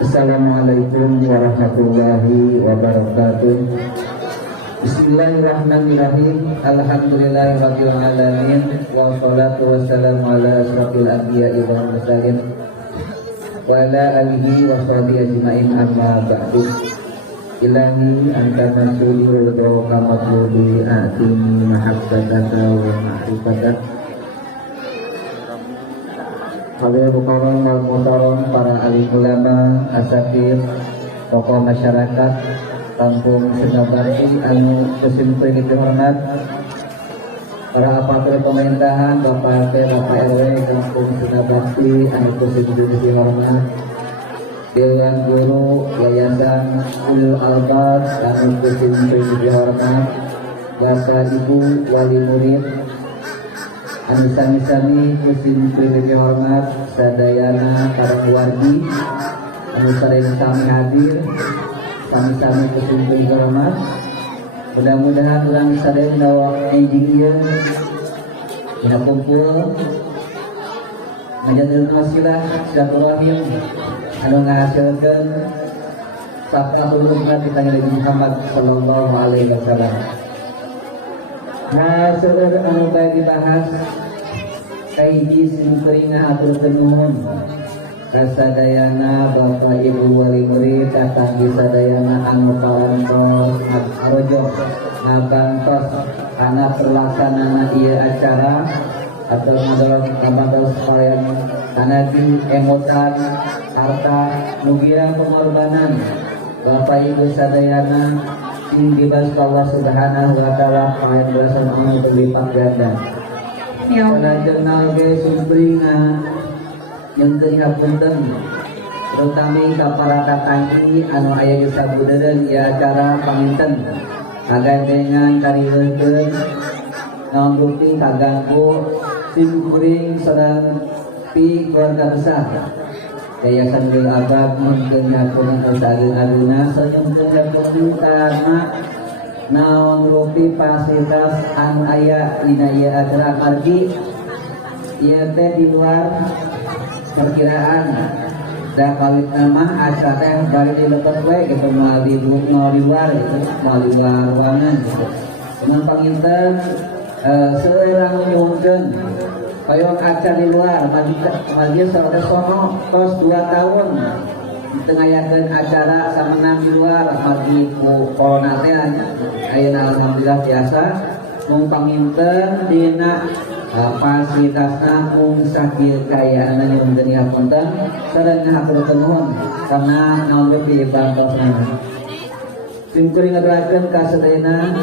Assalamualaikum warahmatullahi wabarakatuh. Bismillahirrahmanirrahim. Alhamdulillahirabbil alamin. Wassalatu wassalamu ala asyrofil anbiya'i wal mursalin wa ala alihi wa sahbihi ajmain, amma ba'du. Ilahi anta masuli ridha kama tulubi atini mahabbataka wa ma'rifataka. Hadirin mukarram wal muhtaram, para alim ulama, asatidz, tokoh masyarakat Kampung Senabati anu kesimpulan dihormat, para aparatur pemerintahan, Bapak RT, Bapak RW Kampung Senabati anu kesimpulan dihormat, Dewan Guru Yayasan Ulul Albab anu kesimpulan dihormat, Bapak Ibu Wali Murid anu sami-sami kesimpulan dihormat, sadayana para wargi anu sadaya sami hadir, sami-sami kesimpulan dihormat. Mudah-mudahan ulang sadaya dawa ieu dina kumpul menjadi wasilah silaturahim anu ngahasilkeun safahul umat di Nabi Muhammad sallallahu alaihi wasallam. Nah, saudara anu bae dibahas kaiji simkuringna aturkeun nuhun kasadayana Bapak Ibu Wali Murid datang di sadayana anu parantos ngarojo ngabantos kana pelaksanaan ieu acara atau ngabantos supaya kana emotan harta nugira pengorbanan Bapak Ibu sadayana sing dibahas Allah Subhanahu wa taala paling belasan anu berlipat ganda. Kana jurnal ge sumringna yang punten terutama ka para kakangki anu aya di sabudedeun ieu acara paminten kagandengan karieukeun naon rupi kaganggu simkuring sareng ti keluarga besar Yayasan Ulul Albab mungkin ngapunten sageung-ageuna sajeungkeun pemerintahna naon rupi fasilitas anu aya dina ieu acara margi ieu teh di luar perkiraan da kawit nama acara teh bari dilebet we gitu moal di luar gitu, moal di luar ruangan gitu. Dengan panginten seurang nyuwunkeun hoyong acara di luar magi saudara sono tos 2 tahun ditengayakeun acara samenang di luar magi ku corona teh ayeuna alhamdulillah biasa mung panginten dina fasilitasna mung sakieu kayaana nyuwun punten sareng ngahaturkeun nuhun karena naon lebih bantosna. Simkuring ngadulakeun ka sadayana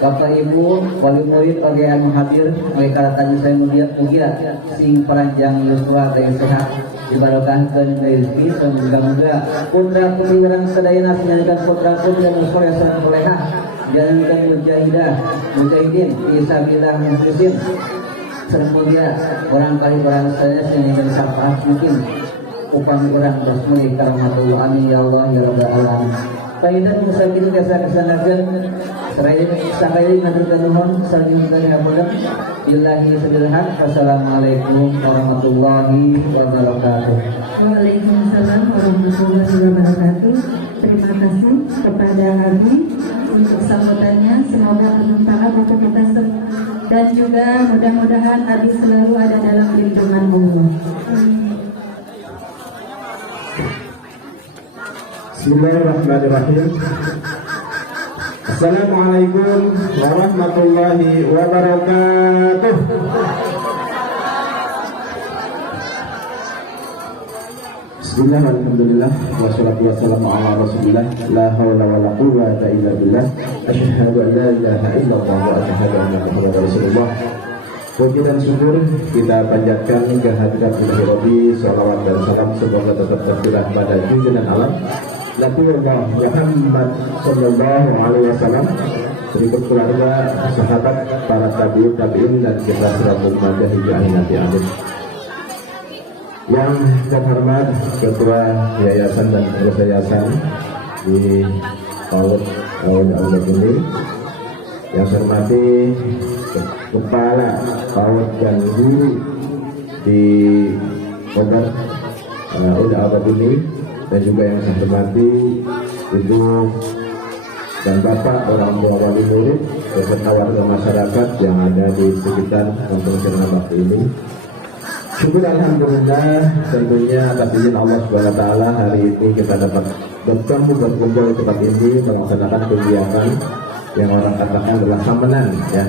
Bapak Ibu Wali Murid oge anu hadir oge kalatanya saya mugia sing paranjang yuswa teh sehat dibarokahkeun rezeki mudah-mudahan putra putri urang sadayana sinalikeun putra-putri anu soleh sareng solehah jalankeun mujahidin fisabilillah mukhlisin sareng mulia orang kali orang saya sing dari syafaat mungkin upami orang terus meuli karamatuh amin ya Allah ya rabbal alamin. Kaidan musafir biasa kesanakeun saraya ngaturkeun nuhun sareng ngapunten billahi sabilhaq. Wassalamualaikum warahmatullahi wabarakatuh. Waalaikumsalam warahmatullahi wabarakatuh. Terima kasih kepada Abi untuk sambutannya, semoga bermanfaat untuk kita semua dan juga mudah-mudahan Abi selalu ada dalam lindungan Allah. Bismillahirrahmanirrahim. Assalamualaikum warahmatullahi wabarakatuh. Bismillah, alhamdulillah, wassalatu wassalamu ala rasulillah, la hawla wa la quwwata illa billah, asyhadu an la ilaha illallah wa asyhadu anna muhammadar rasulullah. Puji dan syukur kita panjatkan kehadirat Ilahi Rabbi, salawat dan salam semoga tetap tercurah pada junjungan alam Nabiullah Muhammad sallallahu alaihi wasallam, berikut keluarga, sahabat, para tabi'in dan generasi umat hingga nanti amin. Yang terhormat Ketua Yayasan dan Pengurus Yayasan di PAUD Al-Albab ini, yang saya hormati Kepala PAUD dan Guru di Pondok Al-Albab ini, dan juga yang saya hormati Ibu dan Bapak orang tua wali murid beserta warga masyarakat yang ada di sekitar kampung Sirna Bakti ini. Syukur alhamdulillah tentunya atas izin Allah Subhanahu wa taala hari ini kita dapat berkumpul di tempat ini melaksanakan kegiatan yang orang katakan adalah samenan ya.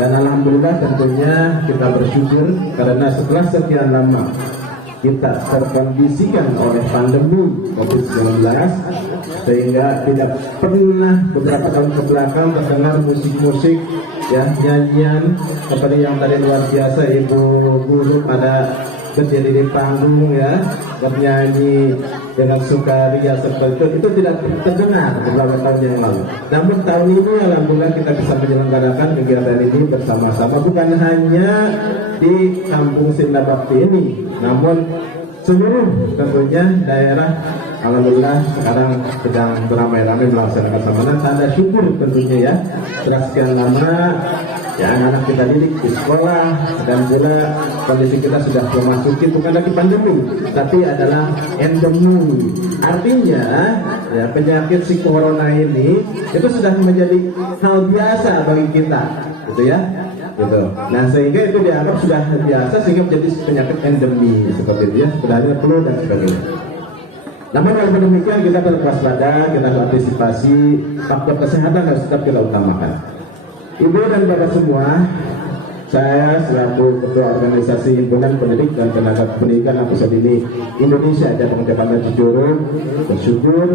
Dan alhamdulillah tentunya kita bersyukur karena setelah sekian lama kita terkondisikan oleh pandemi COVID-19 sehingga tidak pernah beberapa tahun kebelakang terdengar musik-musik ya, nyanyian seperti yang tadi luar biasa Ibu Guru pada berdiri di panggung ya, bernyanyi dengan sukaria seperti itu tidak terdengar beberapa tahun yang lalu. Namun tahun ini alhamdulillah kita bisa menyelenggarakan kegiatan ini bersama-sama, bukan hanya di kampung Sirna Bakti ini, namun seluruh tentunya daerah alhamdulillah sekarang sedang beramai-ramai melaksanakan samanan. Tanda syukur tentunya ya, setelah sekian lama ya anak-anak kita didik di sekolah dan pula kondisi kita sudah memasuki bukan lagi pandemi tapi adalah endemi. Artinya ya penyakit si corona ini itu sudah menjadi hal biasa bagi kita gitu ya gitu. Nah sehingga itu dianggap sudah biasa sehingga menjadi penyakit endemi seperti itu ya, sebenarnya flu dan sebagainya. Namun walaupun demikian kita tetap waspada, kita antisipasi faktor kesehatan harus tetap kita utamakan. Ibu dan Bapak semua, saya selaku Ketua Organisasi Himpunan Pendidik dan Tenaga Pendidikan Pusat Dini Indonesia Cabang Cabang Cijeruk bersyukur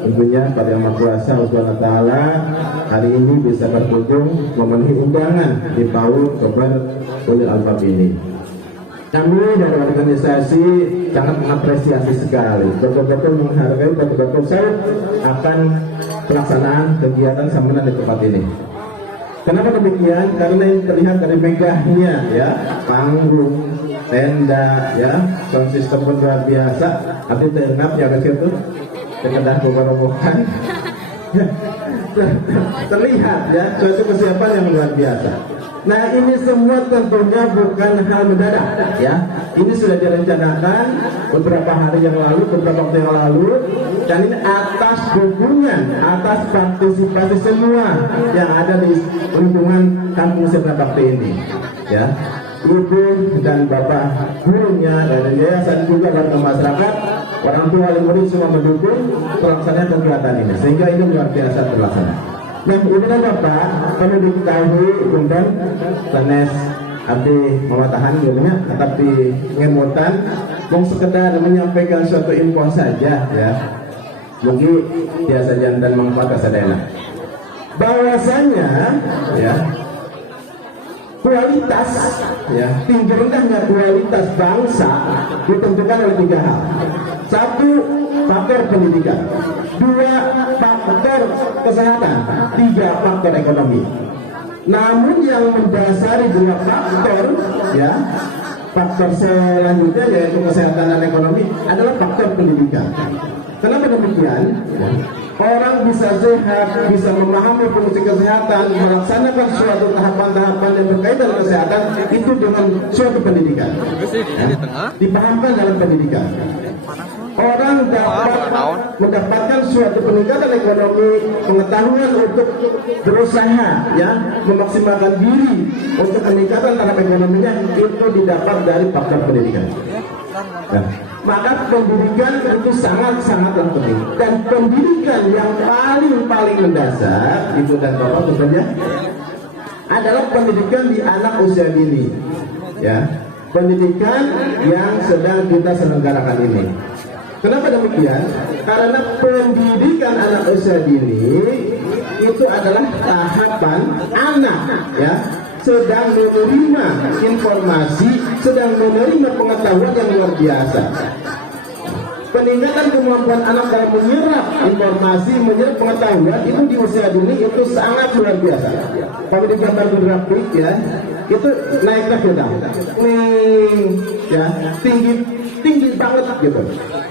tentunya pada Yang Maha Kuasa Subhanahu wa taala hari ini bisa berkunjung memenuhi undangan di PAUD Kobar Ulil Albab ini. Kami dari organisasi sangat mengapresiasi sekali, betul-betul menghargai, betul-betul saya akan pelaksanaan kegiatan samanan di tempat ini. Kenapa demikian? Karena yang terlihat dari megahnya ya, panggung, tenda, ya, sound system pun luar biasa. Tapi tengap ya ke situ, sekedar roboh-robohan. Terlihat ya, suatu kesiapan yang luar biasa. Nah ini semua tentunya bukan hal mendadak ya. Ini sudah direncanakan beberapa hari yang lalu, beberapa waktu yang lalu, dan ini atas dukungan, atas partisipasi semua yang ada di lingkungan kampung Sirna Bakti ini ya. Ibu dan bapak gurunya dan yayasan juga warga masyarakat, orang tua wali murid semua mendukung pelaksanaan kegiatan ini sehingga ini luar biasa terlaksana. Nah, ibu dan bapak perlu diketahui punten sanes abdi mematahan dulunya, tetapi ngemutan mau sekedar menyampaikan suatu info saja ya. Mungkin biasa dan manfaat kasadana. Bahwasanya ya kualitas ya, tinggi rendahnya kualitas bangsa ditentukan oleh 3 hal. 1, faktor pendidikan. 2, faktor kesehatan. 3, faktor ekonomi. Namun yang mendasari 2 faktor ya, faktor selanjutnya yaitu kesehatan dan ekonomi adalah faktor pendidikan. Kenapa demikian? Orang bisa sehat, bisa memahami fungsi kesehatan, melaksanakan suatu tahapan-tahapan yang berkaitan dengan kesehatan itu dengan suatu pendidikan. Ya, dipahamkan dalam pendidikan. Orang dapat mendapatkan suatu peningkatan ekonomi, pengetahuan untuk berusaha, ya, memaksimalkan diri untuk peningkatan taraf ekonominya itu didapat dari faktor pendidikan. Ya. Maka pendidikan itu sangat-sangat penting, dan pendidikan yang paling mendasar itu dan bapak tentunya adalah pendidikan di anak usia dini, ya, pendidikan yang sedang kita selenggarakan ini. Kenapa demikian? Karena pendidikan anak usia dini itu adalah tahapan anak, ya, sedang menerima informasi, sedang menerima pengetahuan yang luar biasa. Peningkatan kemampuan anak dalam menyerap informasi, menyerap pengetahuan itu di usia dini itu sangat luar biasa. Kalau di gambar grafik ya, itu naiknya kita, ya, tinggi banget gitu.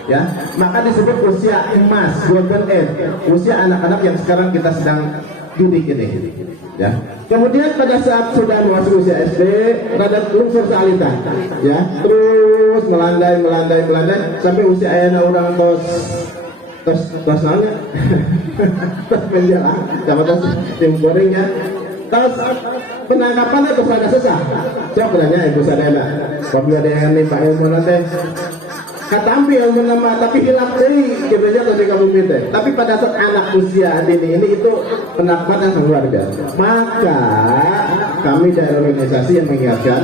Ya, maka disebut usia emas, golden age, usia anak-anak yang sekarang kita sedang didik ini. Ya. Kemudian pada saat sudah masuk usia SD, rada unsur kealitan, ya, terus terus melandai sampai usia ayana orang tos nanya tos menjelang sama tos tim gorengnya tos penangkapan itu sangat susah. Coba beranya ibu sadana apabila ada yang nimpak ilmu nanti katampi ilmu nama tapi hilang dari kebetulan tadi kamu minta. Tapi pada saat anak usia dini ini itu penangkapan yang luar biasa. Maka kami dari organisasi yang mengingatkan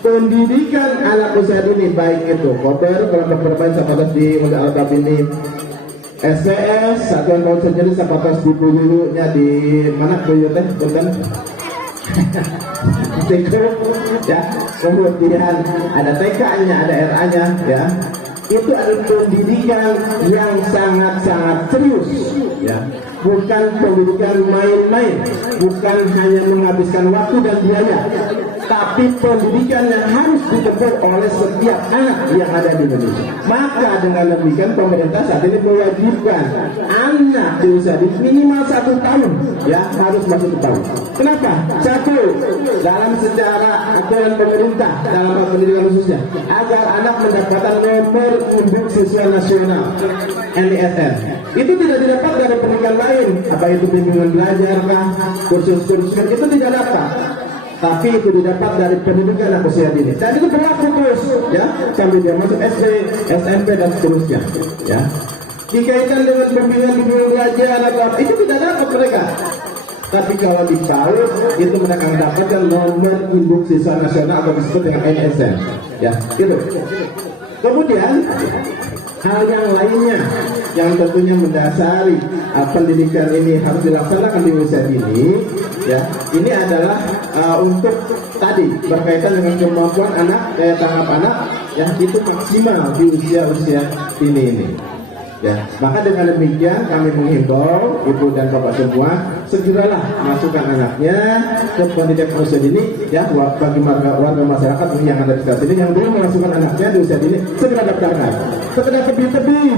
pendidikan anak usia dini baik itu koper kelompok bermain sahabat di Muda Al-Bab ini SPS satuan kaum sendiri sahabat di Buyunya di mana Buyu teh bukan ya kemudian ada TK-nya ada RA-nya ya itu adalah pendidikan yang sangat-sangat serius ya bukan pendidikan main-main bukan hanya menghabiskan waktu dan biaya tapi pendidikan yang harus ditempuh oleh setiap anak yang ada di Indonesia. Maka dengan demikian pemerintah saat ini mewajibkan anak di usia minimal 1 tahun ya harus masuk ke tahun. Kenapa? Satu, dalam sejarah aturan pemerintah dalam hal pendidikan khususnya agar anak mendapatkan nomor induk siswa nasional NISN. Itu tidak didapat dari pendidikan lain, apa itu bimbingan belajar kah, kursus-kursus itu tidak dapat. Tapi itu didapat dari pendidikan anak usia dini. Dan itu berlaku terus, ya, sampai dia masuk SD, SMP dan seterusnya, ya. Dikaitkan dengan bimbingan belajar anak itu tidak dapat mereka. Tapi kalau di PAUD itu mereka mendapatkan nomor induk siswa nasional atau disebut dengan NISN, ya, itu. Kemudian hal yang lainnya yang tentunya mendasari pendidikan ini harus dilaksanakan di usia dini ya ini adalah untuk tadi berkaitan dengan kemampuan anak daya tangkap anak yang itu maksimal di usia ini ya maka dengan demikian kami menghimbau ibu dan bapak semua segeralah masukkan anaknya ke pendidikan usia dini ya bagi warga masyarakat yang ada di saat ini yang belum memasukkan anaknya di usia dini segera daftarkan sekedar tebih-tebih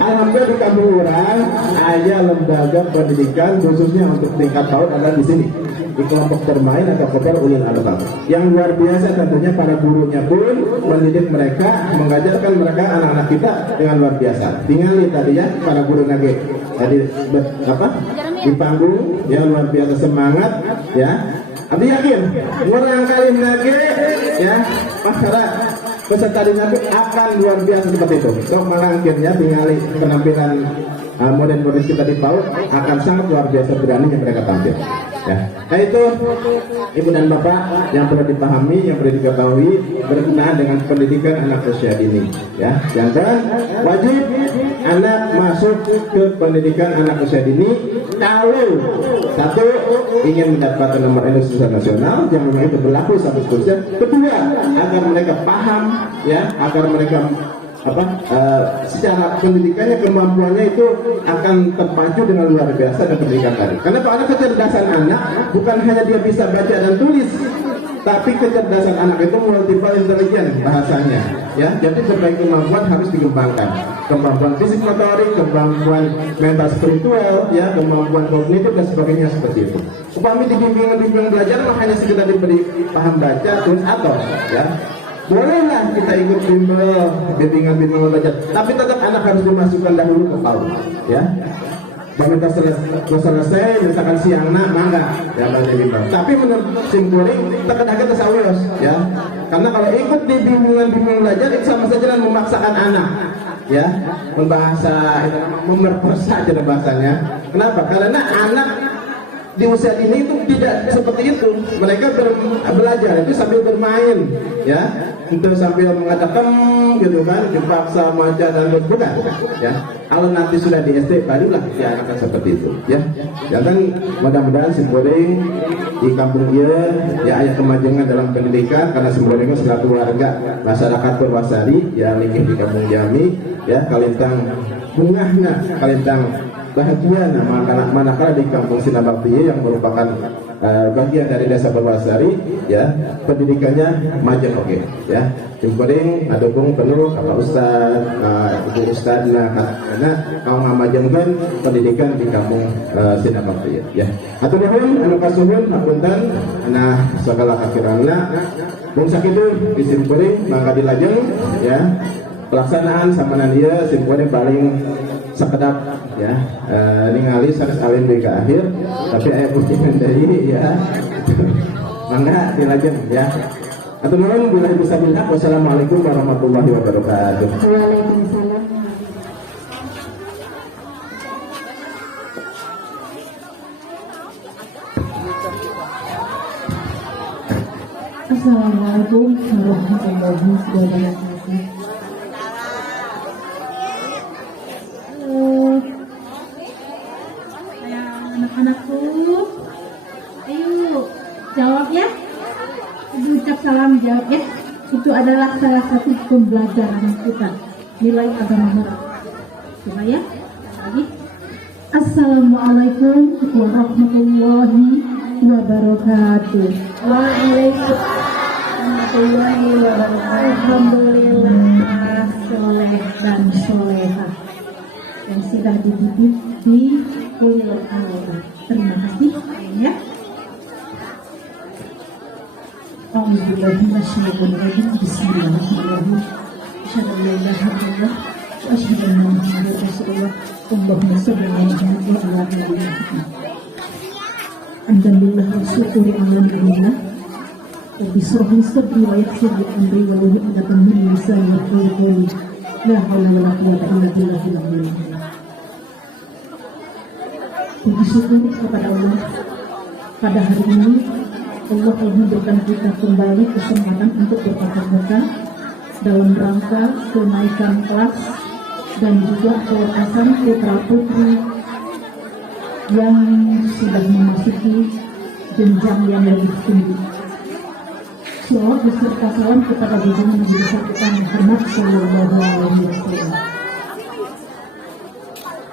alhamdulillah di kampung orang ada lembaga pendidikan khususnya untuk tingkat PAUD ada di sini di kelompok bermain atau koper ulil albab yang luar biasa tentunya para gurunya pun mendidik mereka mengajarkan mereka anak-anak kita dengan luar biasa tinggal tadi ya para guru nage tadi di panggung ya luar biasa semangat ya Abi yakin orang kali nage ya para peserta di nage akan luar biasa seperti itu so malangkirnya tinggal penampilan model-model kita di PAUD akan sangat luar biasa berani yang mereka tampil ya. Nah itu ibu dan bapak yang perlu dipahami, yang perlu diketahui berkenaan dengan pendidikan anak usia dini ya. Yang dan wajib anak masuk ke pendidikan anak usia dini kalau satu ingin mendapatkan nomor induk siswa nasional yang memang itu berlaku sampai seterusnya. Kedua agar mereka paham ya, agar mereka secara pendidikannya kemampuannya itu akan terpacu dengan luar biasa dan pendidikan tadi. Karena pada kecerdasan anak bukan hanya dia bisa baca dan tulis, tapi kecerdasan anak itu multiple intelligence bahasanya. Ya, jadi berbagai kemampuan harus dikembangkan. Kemampuan fisik motorik, kemampuan mental spiritual, ya, kemampuan kognitif dan sebagainya seperti itu. Upami di bimbingan belajar hanya sekedar diberi paham baca, tulis atau ya. Bolehlah kita ikut bimbingan belajar, tapi tetap anak harus dimasukkan dahulu ke PAUD, ya. Jangan selesai, misalkan siang nak mangga, ya belajar bimbel. Tapi menurut simpuling terkadang tersawus, ya. Karena kalau ikut di bimbingan belajar itu sama saja dengan memaksakan anak, ya, memerkosa aja bahasanya. Kenapa? Karena anak di usia ini itu tidak seperti itu. Mereka belajar itu sambil bermain, ya, itu sambil mengatakan gitu kan, dipaksa maca dan bukan, ya. Kalau nanti sudah di SD barulah dia akan seperti itu, ya. Jangan mudah-mudahan Simboling di kampung dia ya ayah kemajuan dalam pendidikan karena Simboling itu selaku warga masyarakat Purwasari ya linggih di kampung Jami, ya kalintang bungahna kalintang bahagia manakala di kampung Sinabakti yang merupakan bagian dari Desa Purwasari, ya, pendidikannya majeng oke, ya. Yang penting adukung penuh Bapak Ustad, Ibu Ustad lah, karena mau ngamajengkeun pendidikan di kampung Sinabakti, ya. Atur nuhun anu kasuhun hapunten, nah segala kakiranna, mung sakitu disimpulin mangga dilajeng, ya. Pelaksanaan samanan ieu simpuling paling sekedap, ya, ningali sanes awin di akhir, tapi aya pujian deui, ya. Mangga dilajeng, ya. Atur nuhun billahi bismillah. Wassalamualaikum warahmatullahi wabarakatuh. Waalaikumsalam. Assalamualaikum warahmatullahi wabarakatuh. Anak-anakku, ayo jawab ya. Ucap salam, jawab ya. Itu adalah salah satu pembelajaran kita, nilai agama moral. Coba ya, lagi. Assalamualaikum warahmatullahi wabarakatuh. Waalaikumsalam warahmatullahi wabarakatuh. Alhamdulillah, soleh dan solehah yang sudah dididik di Kulil Allah. Terima kasih ya. Bismillahirrahmanirrahim. Bismillahirrahmanirrahim. Asyhadu an la ilaha illallah wa asyhadu anna Muhammadar Rasulullah. Allahumma shalli ala Muhammad wa ala ali Muhammad. Alhamdulillah wa syukru alhamdulillah. Wa bisrohi sabri wa yassir li amri wa lahu 'uqdatam min lisani yafqahu qawli. La haula wa la quwwata illa billah. Puji syukur kepada Allah, pada hari ini Allah telah memberikan kita kembali kesempatan untuk bertatap muka dalam rangka kenaikan kelas dan juga pelepasan putra putri yang sudah memasuki jenjang yang lebih tinggi. Selawat beserta salam kepada junjungan Nabi kita Muhammad Sallallahu Alaihi Wasallam.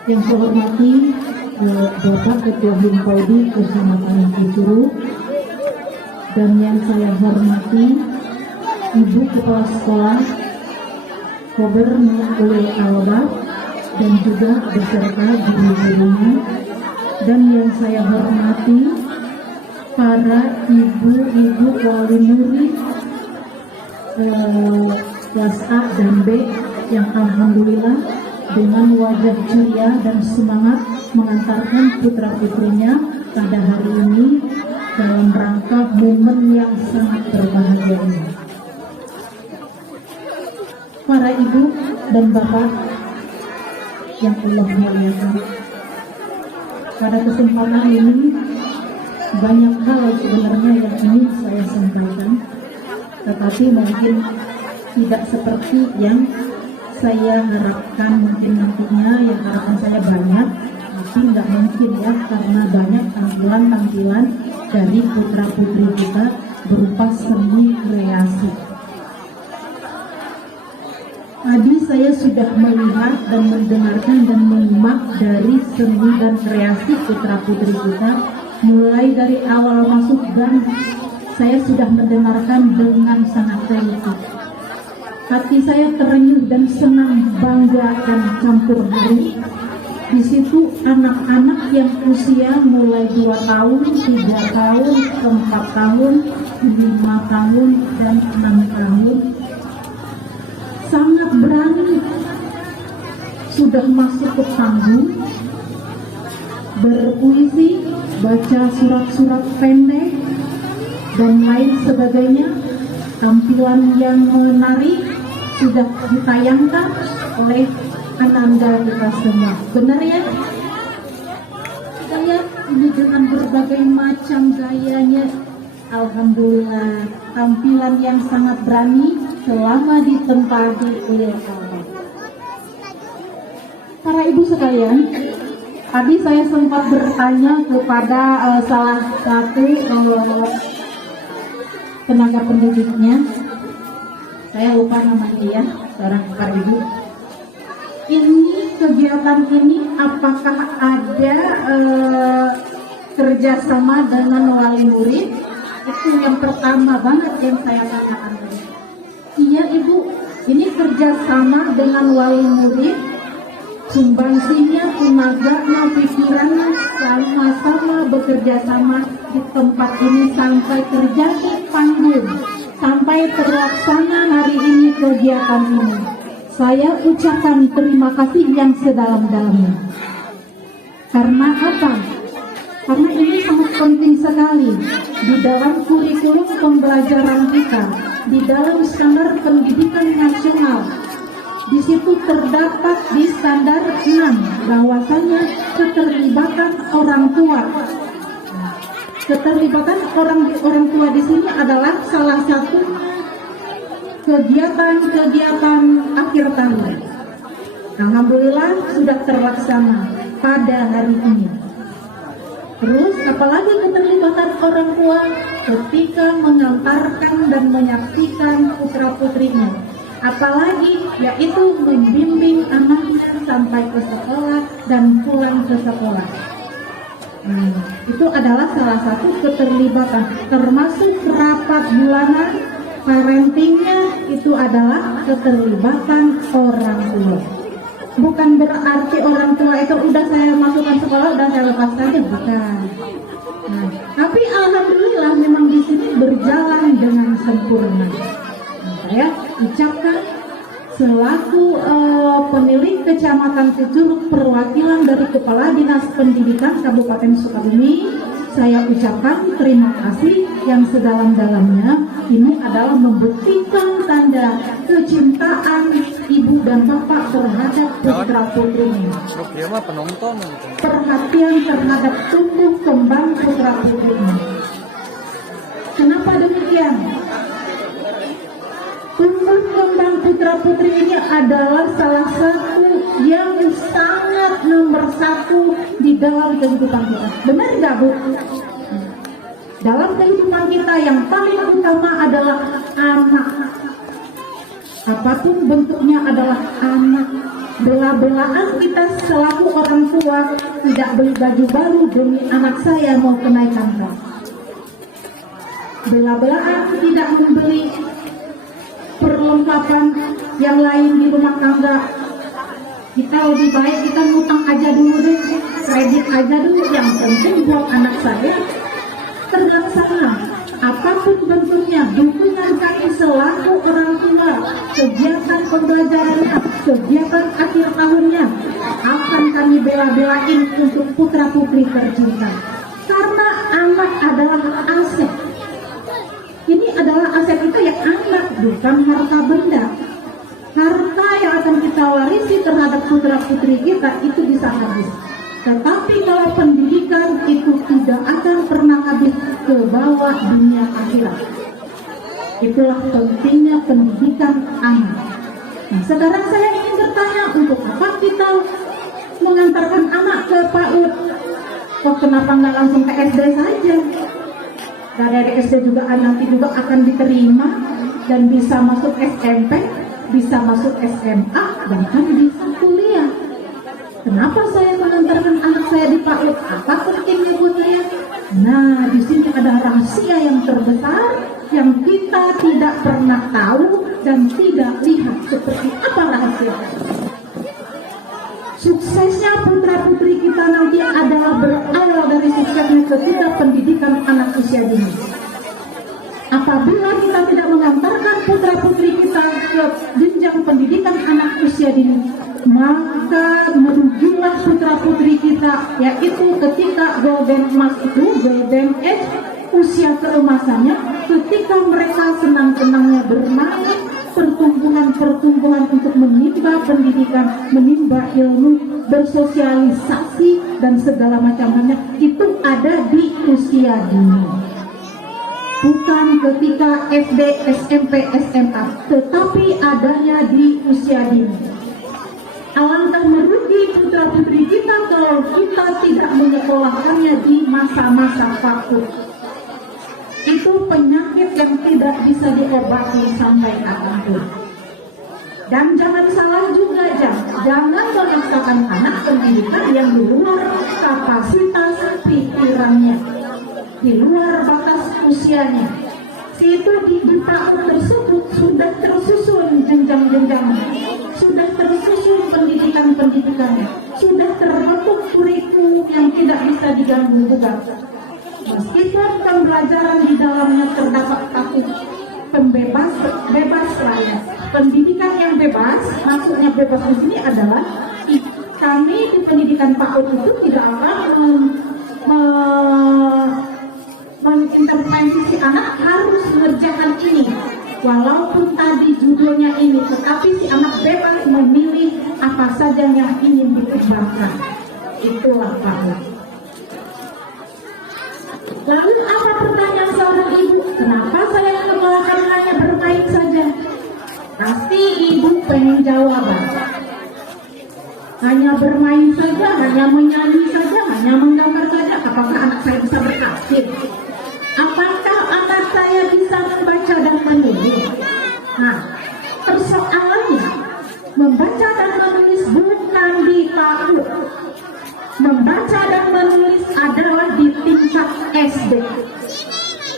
Yang saya hormati Bapak Ketua Himpoldi Kecamatan Cicuru, dan yang saya hormati Ibu Kepala Sekolah Kober Kulil Alba dan juga beserta guru-gurunya, dan yang saya hormati para ibu-ibu wali murid kelas A dan B yang alhamdulillah dengan wajah ceria dan semangat mengantarkan putra-putrinya pada hari ini dalam rangka momen yang sangat berbahagia ini. Para ibu dan bapak yang Allah muliakan, pada kesempatan ini banyak hal sebenarnya yang ingin saya sampaikan, tetapi mungkin tidak seperti yang saya harapkan. Mungkin nantinya yang harapan saya banyak, tapi nggak mungkin ya, karena banyak tampilan-tampilan dari putra-putri kita berupa seni kreasi. Tadi saya sudah melihat dan mendengarkan dan menyimak dari seni dan kreasi putra-putri kita, mulai dari awal masuk gang saya sudah mendengarkan dengan sangat teliti. Hati saya terenyuh dan senang, bangga dan campur haru. Di situ anak-anak yang usia mulai 2 tahun, 3 tahun, 4 tahun, 5 tahun, dan 6 tahun sangat berani sudah masuk ke panggung, berpuisi, baca surat-surat pendek, dan lain sebagainya. Tampilan yang menarik sudah ditayangkan oleh ananda kita semua. Benar ya? Kita lihat ini dengan berbagai macam gayanya. Alhamdulillah, tampilan yang sangat berani selama ditempati oleh Allah. Para ibu sekalian, tadi saya sempat bertanya kepada salah satu tenaga pendidiknya, saya lupa namanya ya, seorang para ibu. Ini kegiatan ini apakah ada kerjasama dengan wali murid, itu yang pertama banget yang saya katakan. Iya Ibu, ini kerjasama dengan wali murid, sumbangsinya, tenaganya, pikirannya, sama-sama bekerja sama di tempat ini sampai terjadi panggil, sampai terlaksana hari ini kegiatan ini. Saya ucapkan terima kasih yang sedalam-dalamnya. Karena apa? Karena ini sangat penting sekali di dalam kurikulum pembelajaran kita, di dalam standar pendidikan nasional. Di situ terdapat di standar 6 bahwasanya keterlibatan orang tua. Keterlibatan orang tua di sini adalah salah satu kegiatan akhir tahun. Alhamdulillah sudah terlaksana pada hari ini. Terus apalagi keterlibatan orang tua ketika mengantarkan dan menyaksikan putra-putrinya. Apalagi yaitu membimbing anaknya sampai ke sekolah dan pulang ke sekolah. Itu adalah salah satu keterlibatan, termasuk rapat bulanan parentingnya itu adalah keterlibatan orang tua. Bukan berarti orang tua itu udah saya masukkan sekolah, udah saya lepas saja, bukan. Tapi alhamdulillah memang di sini berjalan dengan sempurna. Saya ucapkan selaku pemilik Kecamatan Cicurug, perwakilan dari Kepala Dinas Pendidikan Kabupaten Sukabumi, saya ucapkan terima kasih yang sedalam-dalamnya. Ini adalah membuktikan tanda kecintaan ibu dan bapak terhadap putra putrinya. Perhatian terhadap tumbuh kembang putra putrinya. Kenapa demikian? Tumbuh kembang putra putri ini adalah salah satu yang sangat nomor 1 di dalam kehidupan kita. Benar nggak Bu? Dalam kehidupan kita yang paling utama adalah anak. Apapun bentuknya adalah anak. Bela-belaan kita selaku orang tua tidak beli baju baru demi anak saya mau kenaikan kelas. Bela-belaan tidak membeli perlengkapan yang lain di rumah tangga. Kita lebih baik kita ngutang aja dulu deh, kredit aja dulu, yang penting buat anak saya terlaksana. Apapun bentuknya, dukungan kami selaku orang tua, kegiatan pembelajarannya, kegiatan akhir tahunnya akan kami bela-belain untuk putra putri tercinta. Karena anak adalah aset. Ini adalah aset kita yang anak, bukan harta benda. Harta yang akan kita warisi terhadap putra-putri kita itu bisa habis. Tetapi kalau pendidikan itu tidak akan pernah habis ke bawah dunia akhirat. Itulah pentingnya pendidikan anak. Nah, sekarang saya ingin bertanya, untuk apa kita mengantarkan anak ke PAUD? Kok kenapa nggak langsung ke SD saja? Dari SD juga nanti juga akan diterima dan bisa masuk SMP, bisa masuk SMA, bahkan bisa kuliah. Kenapa saya mengantarkan anak saya di PAUD? Apa pentingnya buat saya? Nah, di sini ada rahasia yang terbesar yang kita tidak pernah tahu dan tidak lihat. Seperti apa rahasia? Suksesnya putra-putri kita nanti adalah berawal dari suksesnya ketika pendidikan anak usia dini. Apabila kita tidak mengantarkan putra-putri kita ke jenjang pendidikan anak usia dini, maka merugilah putra-putri kita, yaitu ketika golden emas itu, golden age, usia keemasannya, ketika mereka senang-senangnya bermain, pertumbuhan untuk menimba pendidikan, menimba ilmu, bersosialisasi dan segala macamnya itu ada di usia dini. Bukan ketika SD, SMP, SMA, tetapi adanya di usia dini. Alangkah merugi putra-putri kita kalau kita tidak menyekolahkannya di masa-masa vakum. Itu penyakit yang tidak bisa diobati sampai kapanpun. Dan jangan salah juga, jangan memaksakan anak pendidikan yang di luar kapasitas pikirannya, di luar batas usianya. Itu di tahun tersebut sudah tersusun jenjang-jenjang, sudah tersusun pendidikan-pendidikannya, sudah terbentuk kurikulum yang tidak bisa diganggu gugat. Meskipun pembelajaran di dalamnya terdapat takut bebas lah ya. Pendidikan yang bebas, maksudnya bebas di sini adalah kami di pendidikan PAUD itu tidak akan mengintervensi si anak harus mengerjakan ini, walaupun tadi judulnya ini, tetapi si anak bebas memilih apa saja yang ingin dikerjakan. Itulah PAUD. Lalu apa pertanyaan seorang ibu? Kenapa saya menyekolahkan hanya bermain saja? Pasti ibu pengen jawaban. Hanya bermain saja, hanya menyanyi saja, hanya menggambar saja. Apakah anak saya bisa berhasil? Apakah anak saya bisa membaca dan menulis? Nah, persoalannya membaca dan menulis bukan di PAUD. Membaca dan menulis adalah di tingkat SD.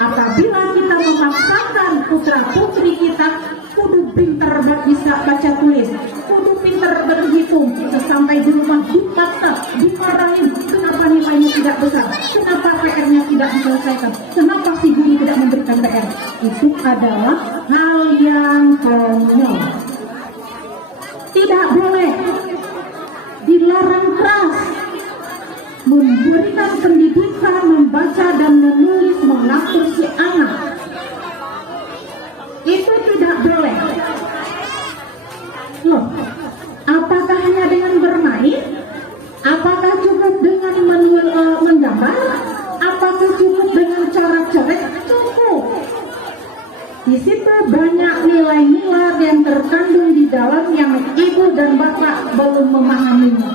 Apabila kita memaksakan putra putri kita kudu pintar bisa baca tulis, kudu pintar berhitung, sampai di rumah dimarahin, kenapa nilainya tidak besar, kenapa PR-nya tidak diselesaikan, kenapa si guru tidak memberikan PR. Itu adalah hal yang konyol. Tidak boleh, dilarang keras memberikan pendidikan membaca dan menulis mengatur si anak. Itu tidak boleh. Loh, apakah hanya dengan bermain? Apakah cukup dengan menggambar? Apakah cukup dengan coret-coret? Cukup. Di situ banyak nilai-nilai yang terkandung di dalam yang ibu dan bapak belum memahaminya.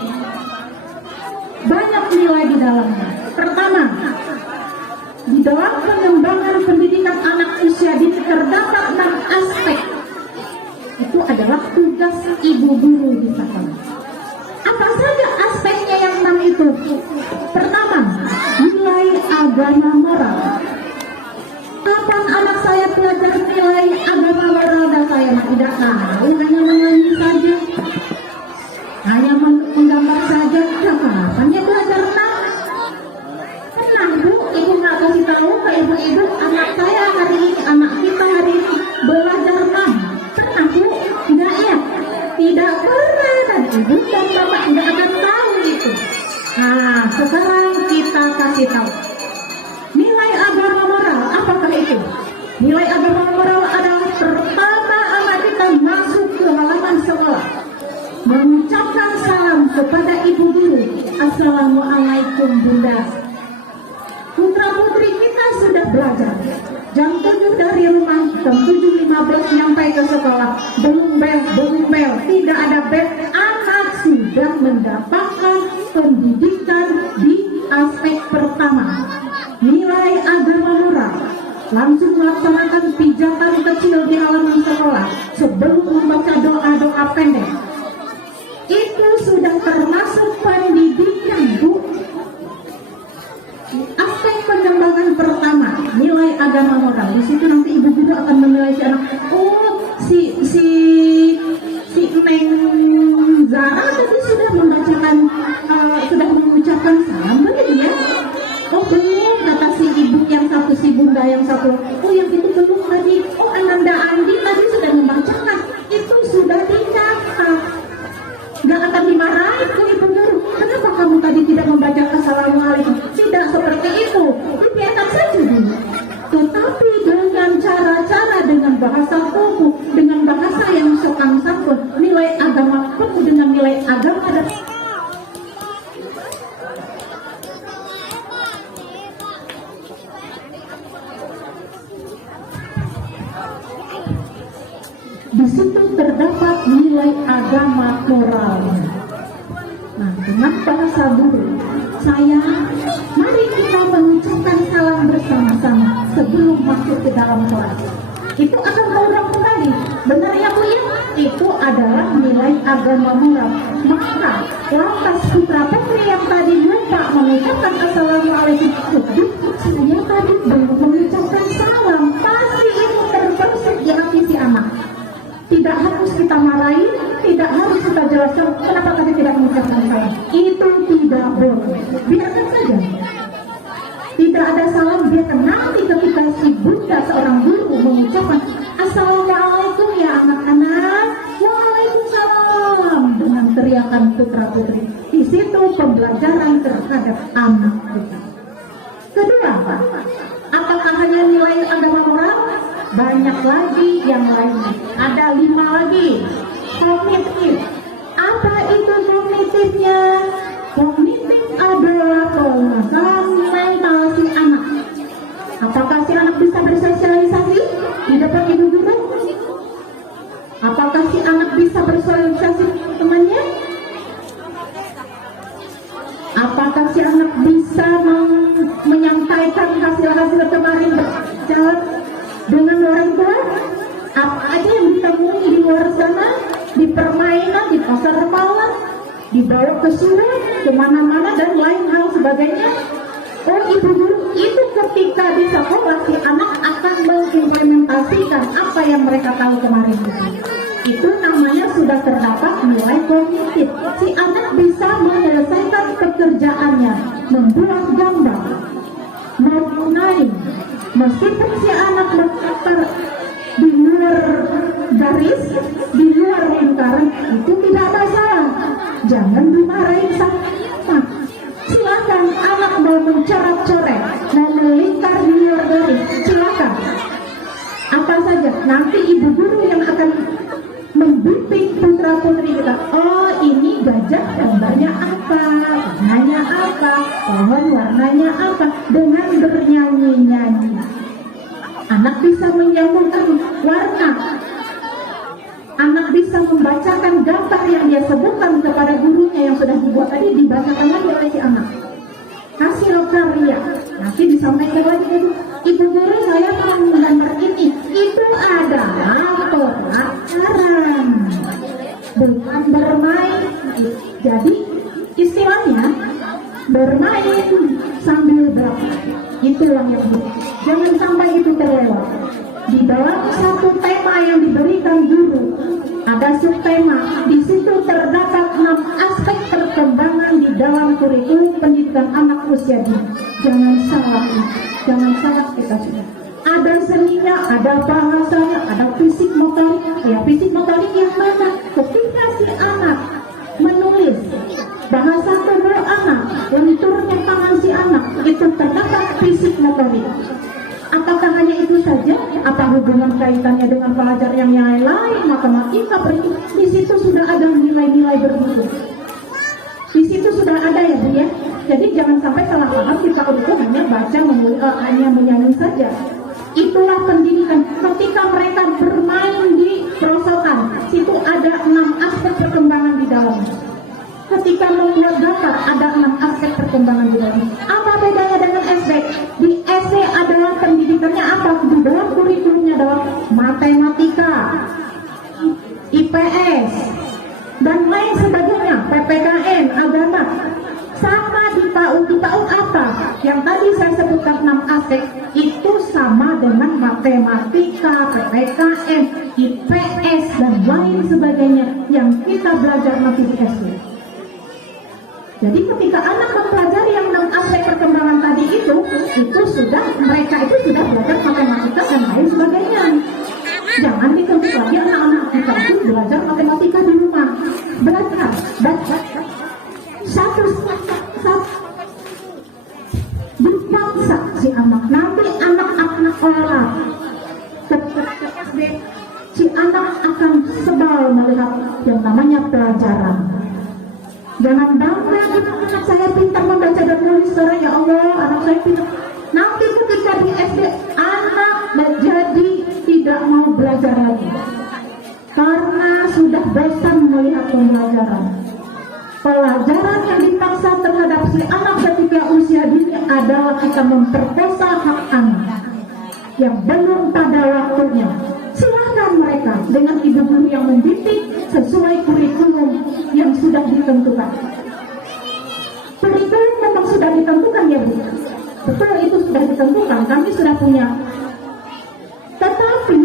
Banyak nilai di dalamnya. Pertama, di dalam pengembangan pendidikan anak usia dini terdapat 6 aspek. Itu adalah tugas ibu guru di sekolah. Apa saja aspeknya yang 6 itu? Pertama, nilai agama moral. Kapan anak saya belajar nilai agama moral dan saya tidak tahu, hanya menyanyi saja, hanya menggambar saja, hanya belajar tak. Tenang Bu, ibu nggak kasih tahu ke ibu-ibu, anak saya hari ini, anak kita hari ini belajar tak. Tenang Bu, tidak ya, tidak pernah, dan ibu dan bapak tidak akan tahu itu. Nah, sekarang kita kasih tahu. Nilai agama moral, apakah itu? Nilai agama moral adalah pertama anak kita masuk ke halaman sekolah, mengucapkan salam kepada ibu guru. Assalamualaikum Bunda. Putra putri kita sudah belajar. Jam 7 dari rumah, jam 7.15 nyampai ke sekolah. Belum bel, tidak ada bel. Anak sudah mendapatkan pendidikan di aspek pertama. Nilai agama moral. Langsung melaksanakan pijatan kecil di halaman sekolah sebelum membaca doa-doa pendek. Itu sudah termasuk pendidikan Bu. Aspek pengembangan pertama, nilai agama moral. Di situ nanti ibu guru akan menilai si anak. Oh, si Neng Zara tadi sudah membacakan, sudah mengucapkan salam belum ya? Oh belum, kata si ibu yang satu, si bunda yang satu. Oh yang itu belum tadi. Oh Ananda Andi tadi sudah membacakan. Itu sudah dicatat. Nggak akan dimarahin ke ibu guru. Kenapa kamu tadi tidak membaca assalamualaikum? Tidak seperti itu. Dibiarkan saja dulu. Tetapi dengan cara-cara, dengan bahasa tubuh, dengan bahasa yang sopan santun, nilai agama penuh dengan nilai agama dan di situ terdapat nilai agama moral. Nah, dengan bahasa guru, mari kita mengucapkan salam bersama-sama sebelum masuk ke dalam kelas. itu akan berulang kembali. Benar ya Bu ya? Itu adalah nilai agama moral. Maka lantas putra putri yang tadi lupa mengucapkan assalamualaikum, saya tadi belum mengucapkan salam, pasti itu terbersih di hati si anak. Tidak harus kita marahi, tidak harus kita jelaskan kenapa tadi tidak mengucapkan salam. Itu tidak boleh. Biarkan saja. Tidak ada salam, biarkan nanti ketika si bunda seorang guru mengucapkan assalamualaikum ya anak-anak, waalaikumsalam dengan teriakan putra putri. Di situ pembelajaran terhadap anak kita. Kedua, apakah hanya nilai agama moral? Banyak lagi yang lainnya. Ada 5 lagi. Kognitif. Apa itu kognitifnya? Kognitif adalah pengembangan mental si anak. Apakah si anak bisa bersosialisasi di depan ibu guru? Apakah si anak bisa bersosialisasi dengan temannya? Apakah si anak bisa menyampaikan hasil-hasil kemarin berjalan dengan orang tua? Apa aja yang ditemui di luar sana, di permainan, di pasar malam, dibawa ke surau, kemana-mana dan lain hal sebagainya. Oh ibu guru itu ketika di sekolah si anak akan mengimplementasikan apa yang mereka tahu kemarin. Itu namanya sudah terdapat nilai kognitif. Si anak bisa menyelesaikan pekerjaannya, membuat gambar, mengenai. Meskipun si anak berkata di luar garis, di luar lingkaran, itu tidak masalah. Jangan dimarahin sama. Silakan anak mau mencoret-coret, mau melingkar di luar garis, silakan. Apa saja, nanti ibu guru yang akan membimbing putra putri kita. Oh ini gajah gambarnya apa, warnanya apa, pohon warnanya apa, dengan bernyanyi-nyanyi. Anak bisa menyambungkan warna. Anak bisa membacakan gambar yang dia sebutkan kepada gurunya yang sudah dibuat tadi, dibacakan lagi oleh si anak. Hasil karya. Nanti disampaikan lagi itu. Ibu guru saya mau menggambar ini. Itu adalah pelajaran, bukan bermain. Jadi istilahnya bermain sambil belajar. Itulah yang buruk. Jangan sampai itu terlewat. Di dalam satu tema yang diberikan guru, ada subtema. Di situ terdapat 6 aspek perkembangan di dalam kurikulum pendidikan anak usia dini. Jangan salah, jangan salah kita sudah. Ada seninya, ada bahasanya, ada fisik motorik. Ya fisik motorik yang mana? Ketika si anak menulis bahasa tubuh anak, lenturnya tangan si anak, itu terdapat fisik motorik. Apakah hanya itu saja? Apa hubungan kaitannya dengan pelajaran yang lain, matematika, perhitungan? Di situ sudah ada nilai-nilai berbeda. Di situ sudah ada ya Bu ya. Jadi jangan sampai salah paham kita itu hanya baca, hanya menyanyi saja. Itulah pendidikan. Ketika mereka bermain di perosotan, situ ada 6 aspek perkembangan di dalamnya. Ketika membuat gambar, ada 6 aspek perkembangan di dalamnya. Apa bedanya dengan SD? Di SD adalah pendidikannya apa? Di dalam kurikulumnya adalah matematika, IPS, dan lain sebagainya, PPKN, agama. Sama di PAUD apa? Yang tadi saya sebutkan 6 aspek, itu sama dengan matematika, PPKN, IPS, dan lain sebagainya yang kita belajar nanti di SD. Jadi ketika anak mempelajari yang 6 aspek perkembangan tadi itu sudah, mereka itu sudah belajar matematika dan lain sebagainya. Jangan dituntut lagi anak-anak kita itu belajar matematika di rumah. Belajar, baca, satu dipaksa si anak. Nanti anak-anak olah ketika SD, si anak akan sebal melihat yang namanya pelajaran. Jangan bangga anak saya pintar membaca dan menulis sekarang, ya Allah anak saya pintar. Nanti ketika di SD anak menjadi tidak mau belajar lagi karena sudah bosan melihat pembelajaran. Pelajaran yang dipaksa terhadap si anak ketika usia dini adalah kita memperkosa hak anak. yang belum pada waktunya. Silahkan mereka dengan ibu guru yang mendidik sesuai kurikulum yang sudah ditentukan. Kurikulum memang sudah ditentukan ya Bu. Betul, itu sudah ditentukan, kami sudah punya. Tetapi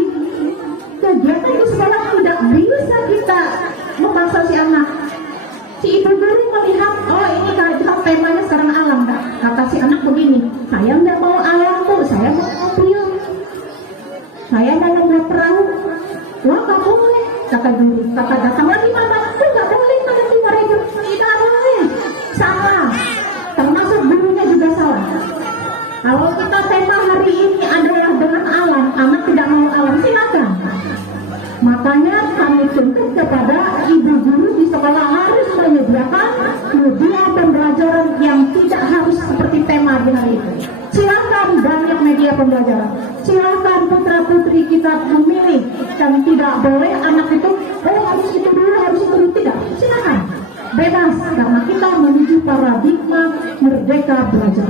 kegiatan di sekolah tidak bisa kita memaksa si anak. Si ibu guru melihat, oh ini kita temanya sekarang alam, kata si anak begini, saya nggak mau alam Bu, saya mau mobil, saya mau membuat perahu. Wah nggak boleh, kata guru. Kata datang lagi mama, aku nggak boleh kata 5.000, tidak boleh, salah. Termasuk gurunya juga salah. Kalau kita tema hari ini adalah dengan alam, anak tidak mau alam, silakan. Makanya kami tuntut kepada ibu guru di sekolah harus menyediakan media pembelajaran yang tidak harus seperti tema di hari itu. Silakan banyak media pembelajaran. Silakan putra putri kita memilih, dan tidak boleh anak itu harus itu dulu, harus itu dulu, tidak. Silakan bebas, karena kita menuju paradigma merdeka belajar.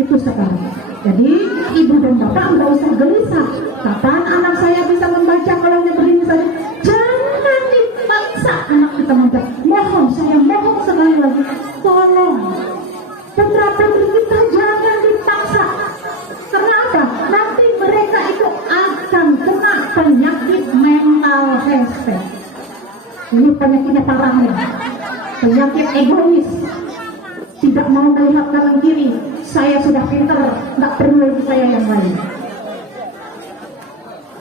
Itu sekarang. Jadi ibu dan bapak nggak usah gelisah. Kapan anak saya bisa membaca kalau begini saja? Jangan dipaksa anak kita membaca. Mohon, saya mohon sekali lagi, tolong putra putri kita jangan dipaksa. Karena apa? Nanti mereka itu akan kena penyakit mental health. Ini penyakitnya parah ya. Penyakit egois. Tidak mau melihat kanan kiri. Saya sudah pintar, nggak perlu lagi saya yang lain.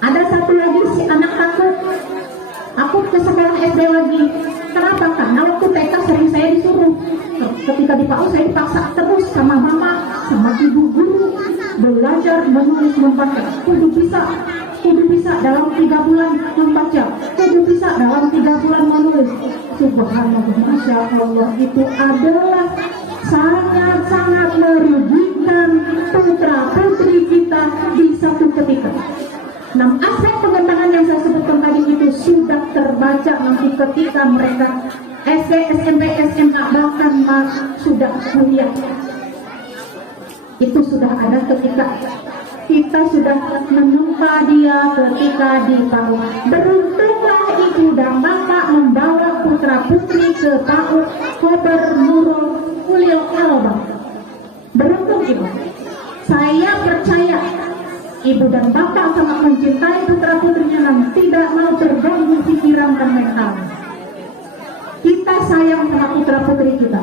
Ada satu lagi si anak takut. Aku ke sekolah SD lagi. Kenapa? Karena waktu TK sering saya disuruh. Ketika di PAUD saya dipaksa terus sama mama, sama ibu guru belajar menulis membaca. Kudu bisa dalam 3 bulan membaca. Kudu bisa dalam 3 bulan menulis. Subhanallah, Masya Allah, itu adalah sangat-sangat merugikan putra putri kita di satu ketika. 6 aspek pengembangan yang saya sebutkan tadi itu sudah terbaca nanti ketika mereka SD, SMP, SMA, bahkan sudah kuliah. Itu sudah ada ketika kita sudah menempa dia ketika di PAUD. Beruntunglah ibu dan bapak membawa putra putri ke PAUD Khobar Nurul Ulil Albab. Beruntung ibu. Saya percaya ibu dan bapak sangat mencintai putra putrinya dan tidak mau terganggu pikiran dan mental. Kita sayang sama putra putri kita.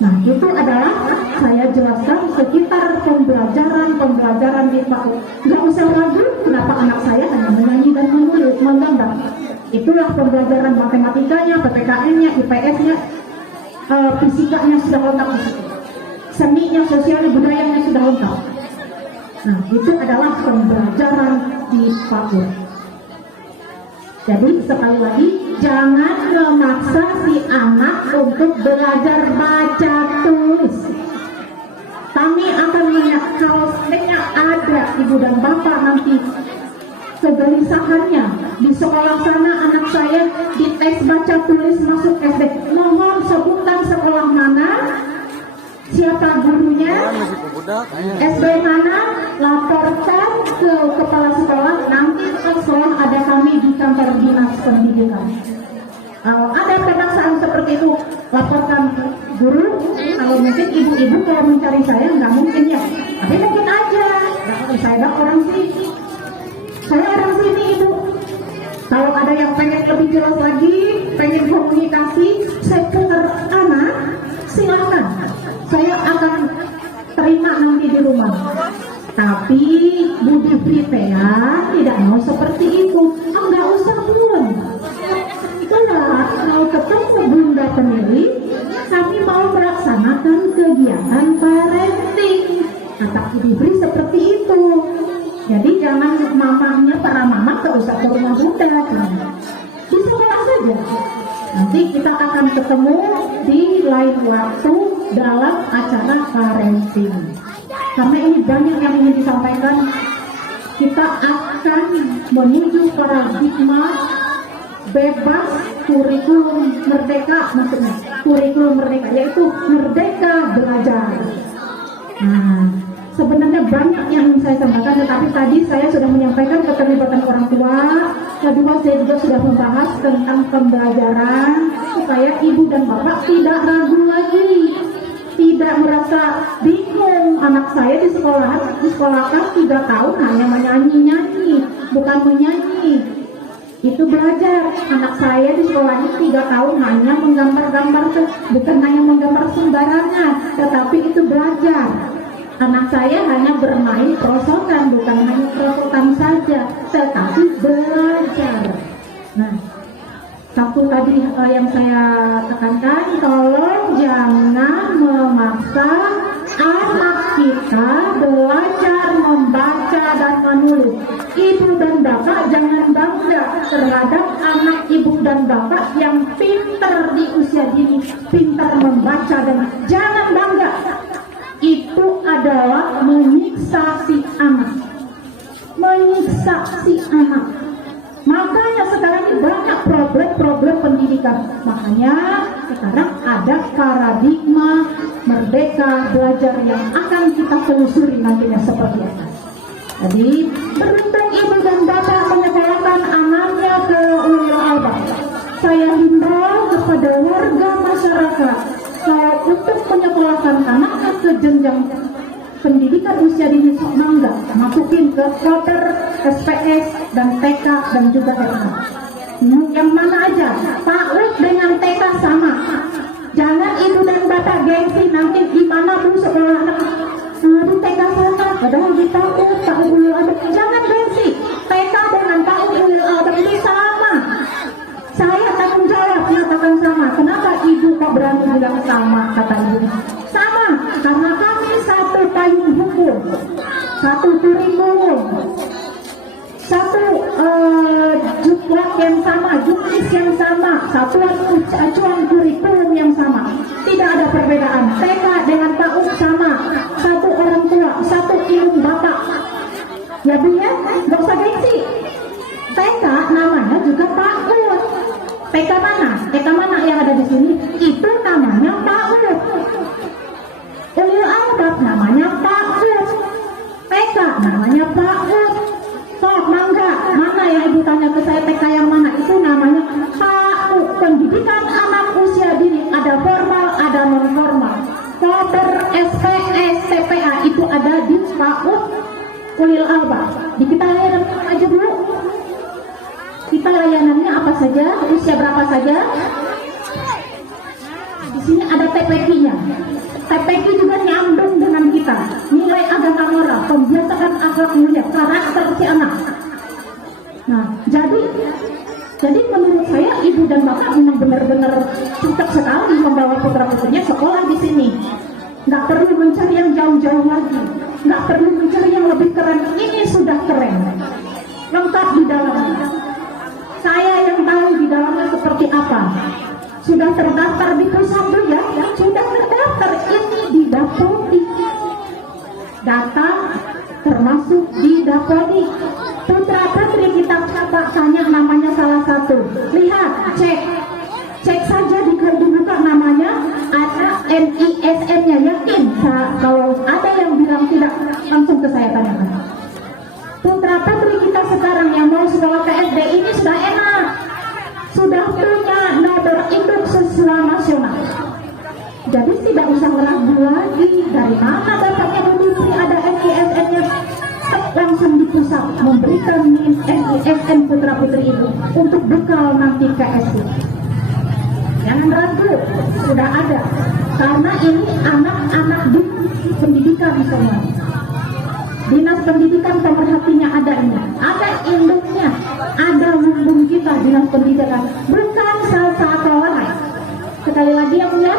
Nah, itu adalah saya jelaskan sekitar pembelajaran di PAUD. Nggak usah ragu kenapa anak saya hanya menyanyi dan menulis, menggambar. Itulah pembelajaran matematikanya, PPKN-nya, IPS-nya, fisikanya sudah lengkap di situ. Seninya, sosialnya, budayanya sudah lengkap. Nah, itu adalah pembelajaran di PAUD. Jadi sekali lagi, jangan memaksa si anak untuk belajar baca tulis. Kami akan melihat kalau sebenarnya ada ibu dan bapak nanti kegelisahannya di sekolah sana anak saya di tes baca tulis masuk SD. Mohon sebutkan sekolah mana, siapa gurunya, SD mana, laporkan ke kepala sekolah. Nanti sekolah ada kami di kantor dinas pendidikan. Kalau ada pemaksaan seperti itu, laporkan ke guru. Kalau mungkin ibu-ibu kalau mencari saya nggak mungkin ya, tapi mungkin aja. Saya orang sini, saya orang sini ibu. Kalau ada yang pengen lebih jelas lagi, pengen komunikasi seputar anak, silakan. Saya akan terima nanti di rumah. Tapi Budi Pritea tidak mau seperti itu. Enggak usah pun. Itulah mau ketemu Bunda Pemilih, kami mau melaksanakan kegiatan parenting. Kata Budi Pri seperti itu. Jadi jangan mamanya, para mama tak usah ke rumah Bunda. Di sekolah saja. Nanti kita akan ketemu di lain waktu dalam acara parenting. Karena ini banyak yang ingin disampaikan. Kita akan menuju paradigma bebas kurikulum merdeka, maksudnya kurikulum merdeka yaitu merdeka belajar. Nah, sebenarnya banyak yang ingin saya sampaikan, tetapi tadi saya sudah menyampaikan keterlibatan orang tua. Kedua, saya juga sudah membahas tentang pembelajaran supaya ibu dan bapak tidak ragu lagi, tidak merasa bingung. Anak saya disekolahkan 3 tahun hanya menyanyi-nyanyi, bukan menyanyi. Itu belajar. Anak saya di sekolahnya 3 tahun hanya menggambar-gambar, bukan hanya menggambar sembarangan, tetapi itu belajar. Anak saya hanya bermain prosotan, bukan hanya prosotan saja, tetapi belajar. Nah, satu tadi yang saya tekankan, tolong jangan memaksa anak kita belajar membaca dan menulis. Ibu dan bapak jangan bangga terhadap anak ibu dan bapak yang pintar di usia dini, pintar membaca, dan jangan bangga. Itu adalah menyiksa si anak, menyiksa si anak. Makanya sekarang ini banyak problem pendidikan. Makanya sekarang ada paradigma merdeka belajar yang akan kita telusuri nantinya seperti apa. Jadi beruntung ibu dan bapak menyekolahkan anaknya ke Ulil Albab. Saya himbau kepada warga masyarakat kalau untuk menyekolahkan anaknya ke jenjang pendidikan usia dini, mangga masukin ke Koper, SPS, dan TK, dan juga SMA. Yang mana aja, PAUD dengan TK sama. Jangan ibu dan bapak gengsi nanti gimana pun sekolah anak di TK sama, padahal di PAUD Ulil Albab. Jangan gengsi, TK dengan PAUD Ulil Albab ini sama. Saya tanggung jawab menyatakan sama. Kenapa ibu kok berani bilang sama? Kata ibu, sama karena kami satu payung hukum, satu kurikulum, satu juklak yang sama, juknis yang sama, satuan acuan kurikulum yang sama. Tidak ada perbedaan. TK dengan PAUD sama, satu orang tua, satu ilmu bapak. Ya Bu ya, nggak usah gengsi. TK namanya juga PAUD. TK mana? TK mana yang ada di sini? Itu namanya PAUD. Ulil Albab namanya PAUD. TK namanya PAUD. Sok mangga, mana yang ibu tanya ke saya TK yang mana? Itu namanya PAUD. Pendidikan anak usia dini ada formal, ada non formal. Koper, SPS, TPA itu ada di PAUD Ulil Albab. Di kita layanan aja dulu. Kita layanannya apa saja, usia berapa saja. Di sini ada TPQ-nya. TPQ juga nyambung dengan kita. Nilai agama moral, pembiasaan akhlak mulia, karakter si anak. Nah, jadi menurut saya ibu dan bapak memang benar-benar cocok sekali membawa putra putrinya sekolah di sini. Nggak perlu mencari yang jauh-jauh lagi, nggak perlu mencari yang lebih keren. Ini sudah keren, lengkap di dalamnya. Saya yang tahu di dalamnya seperti apa. Sudah terdaftar di Pusat ya, sudah terdaftar. Ini di Dapodi. Data termasuk di Dapodi. Putra putri kita tanya namanya salah satu. Lihat, cek saja dibuka namanya, ada NISN-nya. Yakin kalau ada yang bilang tidak, langsung ke saya tanyakan. Putra putri kita sekarang yang mau sekolah ke SD ini sudah enak, sudah punya nomor induk siswa nasional. Jadi tidak usah ragu lagi dari mana dapatnya industri, ada NISN-nya. Langsung di pusat memberikan NISN putra putri itu untuk bekal nanti ke SD. Jangan ragu, sudah ada. Karena ini anak-anak di pendidikan semua. Dinas pendidikan pemerhatinya ada ini, ada induknya, ada lumbung kita dinas pendidikan, bukan sekolah. Sekali lagi ya Bu ya,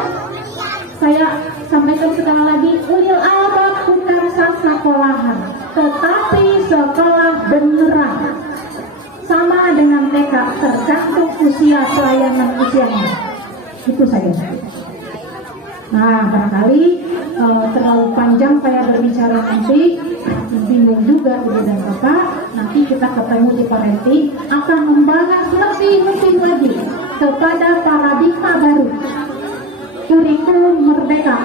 saya sampaikan sekali lagi, Ulil Albab bukan sekolahan, tetapi sekolah beneran. Sama dengan TK, tergantung usia pelayanan usianya. Itu saja. Nah, barangkali terlalu panjang saya berbicara nanti, bingung juga ibu dan bapak. Nanti kita ketemu di parenting akan membahas lebih lagi kepada paradigma baru, kurikulum merdeka.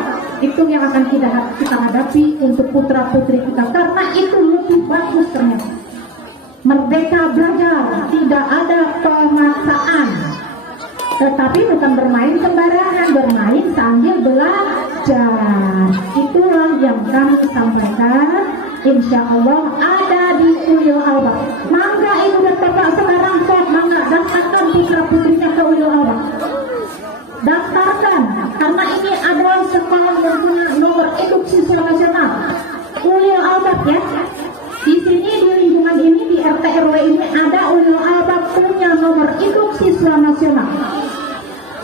itu yang akan kita hadapi untuk putra putri kita, karena itu lebih bagus ternyata. Merdeka belajar, tidak ada pemaksaan, tetapi bukan bermain sembarangan, bermain sambil belajar. Itulah yang kami sampaikan. Insya Allah ada di ulil albab. Mangga ibu dan bapak sekarang mangga daftarkan putra putrinya ke ulil albab. Daftarkan, karena ini adalah sekolah yang punya nomor induk siswa nasional. Ulil albab ya. Di sini di lingkungan ini di RT RW ini ada ulil albab punya nomor induk siswa nasional.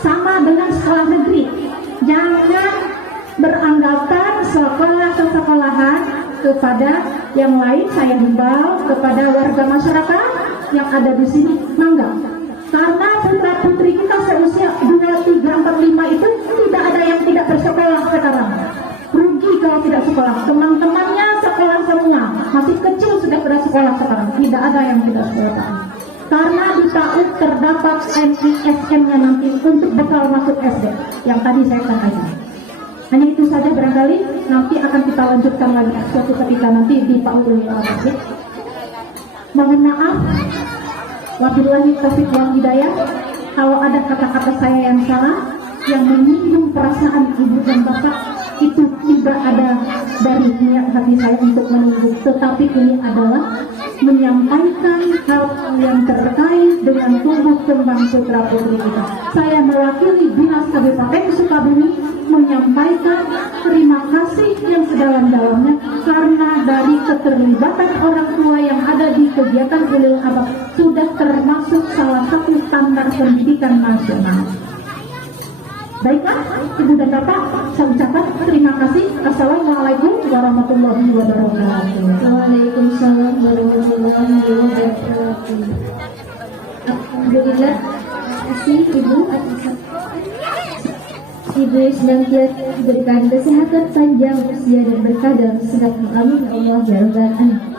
Sama dengan sekolah negeri. Jangan beranggapan sekolah sekolahan kepada yang lain. Saya himbau kepada warga masyarakat yang ada di sini, mangga. Karena putra putri kita seusia 2, 3, 4, 5 itu tidak ada yang tidak bersekolah sekarang. Rugi kalau tidak sekolah. Teman-temannya sekolah semua. Masih kecil sudah bersekolah sekarang. Tidak ada yang tidak sekolah. Karena di PAUD terdapat NISM-nya nanti untuk bekal masuk SD yang tadi saya sampaikan. Hanya itu saja, barangkali nanti akan kita lanjutkan lagi suatu ketika nanti di PAUD. Mohon maaf, wabillahi taufiq wal hidayah, kalau ada kata-kata saya yang salah, yang menyinggung perasaan ibu dan bapak, itu tidak ada dari niat hati saya untuk menyinggung, tetapi ini adalah menyampaikan hal yang terkait dengan tumbuh kembang putra putri kita. Saya mewakili Dinas Kabupaten Sukabumi menyampaikan terima kasih yang sedalam-dalamnya, karena dari keterlibatan orang tua yang ada di kegiatan ulil albab sudah termasuk salah satu standar pendidikan nasional. Baiklah, ibu dan bapak, saya ucapkan terima kasih. Assalamualaikum warahmatullahi wabarakatuh. Waalaikumsalam warahmatullahi wabarakatuh. Alhamdulillah, terima kasih Ibu atas Ibu senantiasa diberikan kesehatan panjang usia dan berkah dalam segala amin ya Allah ya Rabbal alamin.